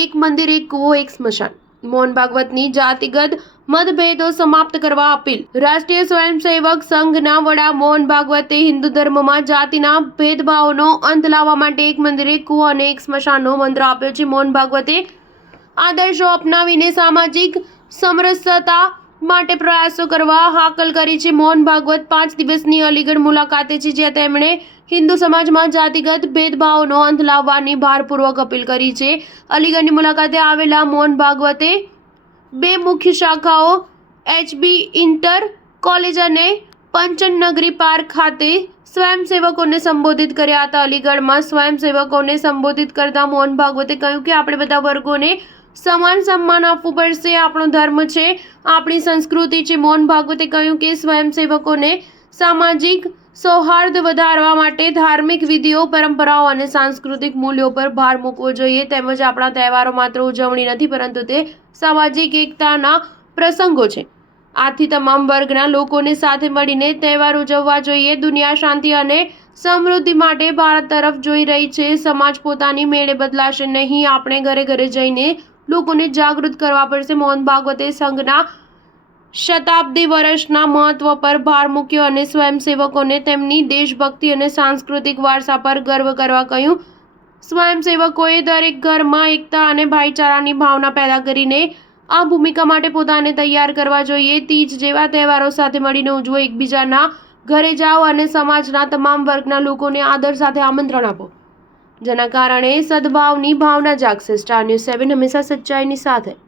એક મંદિર, એક કૂવો, એક સ્મશાન. મોહન ભાગવતની જાતિગત મતભેદો સમાપ્ત કરવા અપીલ. રાષ્ટ્રીય સ્વયંસેવક સંઘના વડા મોહન ભાગવતે હિન્દુ ધર્મમાં જાતિના ભેદભાવનો અંત લાવવા માટે એક મંદિર, એક કૂવો અને એક સ્મશાનનો મંત્ર આપ્યો છે. મોહન ભાગવતે આદર્શો અપનાવીને સામાજિક સમરસતા માટે પ્રયાસો કરવા હાકલ કરી છે. મોહન ભાગવત 5 દિવસની અલીગઢ મુલાકાતે છે, જ્યાં તેમણે હિન્દુ સમાજમાં જાતિગત ભેદભાવનો અંત લાવવાની ભારપૂર્વક અપીલ કરી છે. અલીગઢની મુલાકાતે આવેલા મોહન ભાગવતે 2 મુખ્ય શાખાઓ એચબી ઇન્ટર કોલેજ અને પંચનગરી પાર્ક ખાતે સ્વયંસેવકોને સંબોધિત કર્યા હતા. અલીગઢમાં સ્વયંસેવકોને સંબોધિત કરતા મોહન ભાગવતે કહ્યું કે આપણે બધા વર્ગોને સમાન સન્માન આપવું પડશે. આપણો ધર્મ છે, આપણી સંસ્કૃતિ છે. મોહન ભાગવતે કહ્યું કે સ્વયંસેવકોને સામાજિક સૌહાર્દ વધારવા માટે ધાર્મિક વિધિઓ, પરંપરાઓ અને સાંસ્કૃતિક મૂલ્યો પર ભાર મૂકવો જોઈએ. તેમજ આપણા તહેવારો માત્ર ઉજવણી નથી, પરંતુ તે સામાજિક એકતાના પ્રસંગો છે. આથી તમામ વર્ગના લોકોને સાથે મળીને તહેવાર ઉજવવા જોઈએ. દુનિયા શાંતિ અને સમૃદ્ધિ માટે ભારત તરફ જોઈ રહી છે. સમાજ પોતાની મેળે બદલાશે નહીં. આપણે ઘરે ઘરે જઈને લોકોને જાગૃત કરવા પડશે. મોહન ભાગવતે સંઘના શતાબ્દી વર્ષના મહત્વ પર ભાર મૂક્યો અને સ્વયંસેવકોને તેમની દેશભક્તિ અને સાંસ્કૃતિક વારસા પર ગર્વ કરવા કહ્યું. સ્વયંસેવકોએ દરેક ઘરમાં એકતા અને ભાઈચારાની ભાવના પેદા કરીને આ ભૂમિકા માટે પોતાને તૈયાર કરવા જોઈએ. તીજ જેવા તહેવારો સાથે મળીને ઉજવો. એકબીજાના ઘરે જાઓ અને સમાજના તમામ વર્ગના લોકોને આદર સાથે આમંત્રણ આપો, જેના કારણે સદભાવની ભાવના જાગશે. સ્ટાર ન્યૂઝ 7 હંમેશા સચ્ચાઈની સાથે.